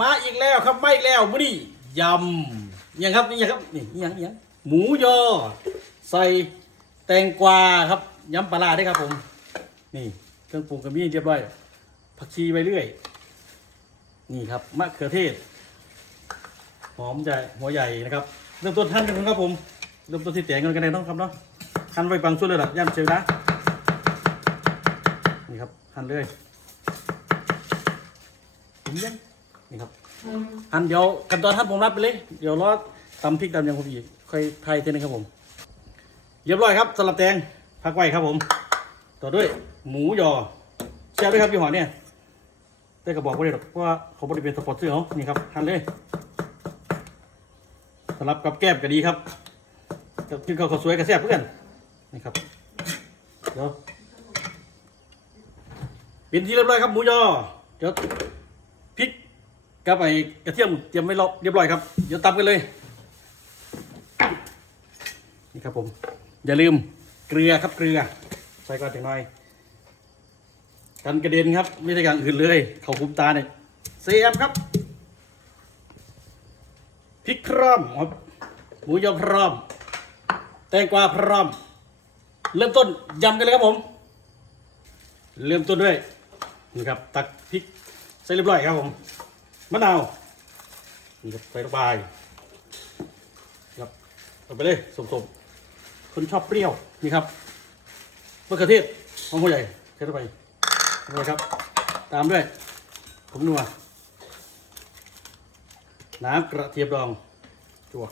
มาอีกแล้วครับมาอีกแล้วมื้อนี้ยำยังครับนี่ยังครับนี่อิหยังอิหยังหมูยอ ใส่แตงกวาครับยำปลาร้าได้ครับผม นี่เครื่องปรุงกระมีเรียบร้อยผักชีไปเรื่อย นี่ครับมะเขือเทศหอมใหญ่หัวใหญ่นะครับเริ่มต้นหั่นกันครับผมเริ่มต้นที่แตงกันกันเลยต้องครับเนาะหั่นไว้บางช่วงเลยล่ะย่ำเชียวนะนี่ครับหั่นเลยเห็นยัง นี่ครับหั่นเดี๋ยวกันตอนหั่นผมรับไปเลย เดี๋ยวรอตำพริกตำยังผมอีกค่อยไทยเท่านึงครับผมเรียบร้อยครับสลับแตงพักไว้ครับผม ต่อด้วยหมูยอแช่ด้วยครับยี่ห้อเนี่ยได้กระบอกไว้เลยหรอกเพราะว่าเขาบริเป็นสปอร์ตเสื้อเขานี่ครับหั่นเลยสลับกับแก้มก็ดีครับกับกินข้าวข้าวสวยกับแซ่บเพื่อนนี่ครับเดี๋ยวเป็นที่เรียบร้อยครับหมูยอเดี๋ยว กับไอ้กระเทียมเตรียมไว้รอบเรียบร้อยครับ เดี๋ยวตำกันเลย นี่ครับผม อย่าลืมเกลือครับเกลือ ใส่ก่อนถึงหน่อย กันกระเด็นครับ ไม่ใช่อย่างอื่นเลย เขาคุ้มตาเนี่ยเสียบครับพริกคร่อมครับหมูยอพร้อม แตงกวาพร้อม เริ่มต้นยำกันเลยครับผม เริ่มต้นด้วยนี่ครับตักพริกใส่เรียบร้อยครับผม มะนาวนี่ครับใส่ลงไปครับเอาไปเลยสมๆคนชอบเปรี้ยวนี่ครับมะเขือเทศหอมหัวใหญ่เทเข้าไปเข้าไปครับ ตามด้วยผงนัวน้ำกระเทียมดองจวก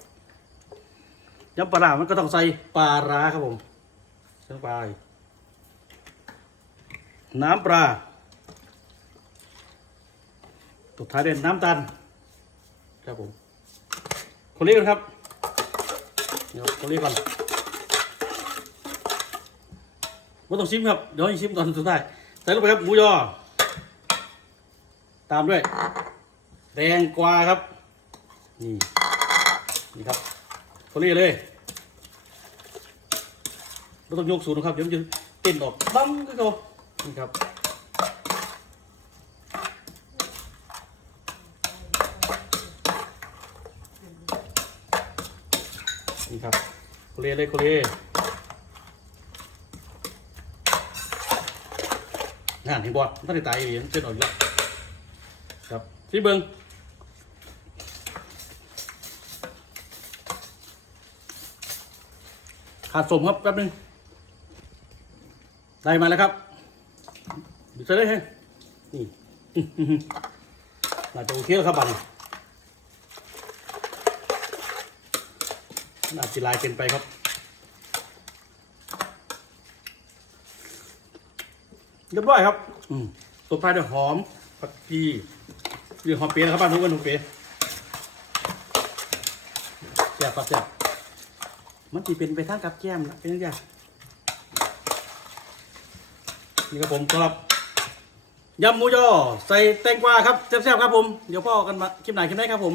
ยำปลาร้ามันก็ต้องใส่ปลาร้าครับผมใส่ลงไปน้ำปลา สุดท้ายเป็นน้ำตาลครับผมคนนี้กันครับ เดี๋ยวคนนี้ก่อนไม่ต้องชิมครับ เดี๋ยวชิมตอนสุดท้ายใส่ลงไปครับหมูยอ ตามด้วยแตงกวาครับ นี่ นี่ครับคนนี้เลยไม่ต้องยกสูงนะครับ เดี๋ยวมันจะเต้นออกบั้มก็โตนี่ครับ นี่ครับโคเรเลยโคเรงานเห็นบ่ท่านได้ตายอีหลีมันเส้นออกอยู่แล้วครับที่เบิงขาดสมครับแป๊บนึงได้มาแล้วครับดูใส่ได้ให้นี่น่าจะโอเคแล้วครับบัน น่าจะลายเกินไปครับเรียบร้อยครับ อืมตัวพายด้วยหอมผักชีหรือหอมเปี๊ยะนะครับบ้านทุกคนหอมเปี๊ยะแซ่บครับแซ่บมันจีเป็นไปทางกับแก้มนะเป็นยังไงนี่ครับผมสำหรับยำหมูยอใส่แตงกวาครับแซ่บๆครับผม เดี๋ยวพ่อกันมาคลิปไหนคลิปไหนครับผม